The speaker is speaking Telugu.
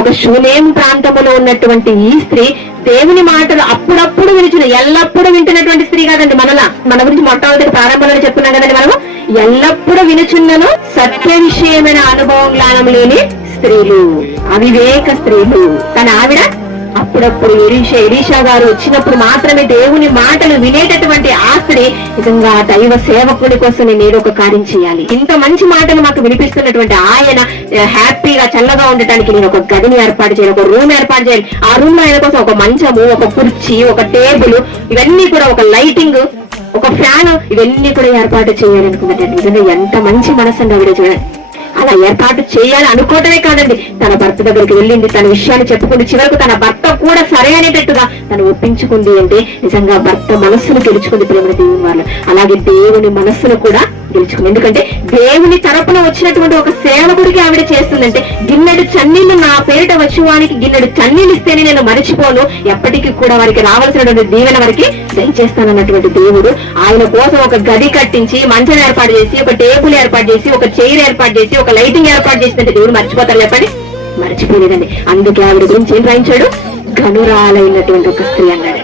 ఒక షూనేం ప్రాంతంలో ఉన్నటువంటి ఈ స్త్రీ దేవుని మాటలు అప్పుడప్పుడు వినిచిన, ఎల్లప్పుడూ వింటున్నటువంటి స్త్రీ కాదండి. మన గురించి మొట్టమొదటి ప్రారంభంలో చెప్పుకున్నాం కదండి, మనము ఎల్లప్పుడూ వినుచున్నను సత్య విషయమైన అనుభవం జ్ఞానం లేని స్త్రీలు, అవివేక స్త్రీలు. తన ఆవిడ అప్పుడప్పుడు ఎలీషా గారు వచ్చినప్పుడు మాత్రమే దేవుని మాటలు వినేటటువంటి ఆ స్త్రీ నిజంగా దైవ సేవకుడి కోసం నేను ఏదో ఒక కార్యం చేయాలి, ఇంత మంచి మాటలు మాకు వినిపిస్తున్నటువంటి ఆయన హ్యాపీగా చల్లగా ఉండటానికి నేను ఒక గదిని ఏర్పాటు చేయాలి, ఒక రూమ్ ఏర్పాటు చేయాలి. ఆ రూమ్ లో ఆయన కోసం ఒక మంచము, ఒక కుర్చీ, ఒక టేబుల్, ఇవన్నీ కూడా, ఒక లైటింగ్, ఒక ఫ్యాన్, ఇవన్నీ కూడా ఏర్పాటు చేయాలనుకున్నట్టు. నిజంగా ఎంత మంచి మనసు అండి ఆవిడ. చూడండి, అలా ఏర్పాటు చేయాలి అనుకోవటమే కాదండి, తన భర్త దగ్గరికి వెళ్ళింది, తన విషయాన్ని చెప్పుకుంది, చివరకు తన భర్త కూడా సరే అనేటట్టుగా తను ఒప్పించుకుంది. అంటే నిజంగా భర్త మనస్సును గెలుచుకుంది ప్రేమ దేవుని వాళ్ళు. అలాగే దేవుని మనస్సును కూడా గెలుచుకుంది. ఎందుకంటే దేవుని తరపున వచ్చినటువంటి ఒక సేవకుడికి ఆవిడ చేస్తుందంటే, గిన్నెడు చన్నీళ్లు నా పేరిట వచ్చేవానికి గిన్నెడు చన్నీళ్ళు ఇస్తేనే నేను మరిచిపోను, ఎప్పటికీ కూడా వారికి రావాల్సినటువంటి దీవెన వారికి దయచేస్తానన్నటువంటి దేవుడు ఆయన కోసం ఒక గది కట్టించి, మంచం ఏర్పాటు చేసి, ఒక టేబుల్ ఏర్పాటు చేసి, ఒక చైర్ ఏర్పాటు చేసి, ఒక లైటింగ్ ఏర్పాటు చేసినట్టు దేవుడు మర్చిపోతారు చెప్పండి? మర్చిపోలేదండి. అందుకే ఆవిడ గురించి ఏం రాయించాడు? గనురాలైనటువంటి ఒక స్త్రీ అన్నాడు.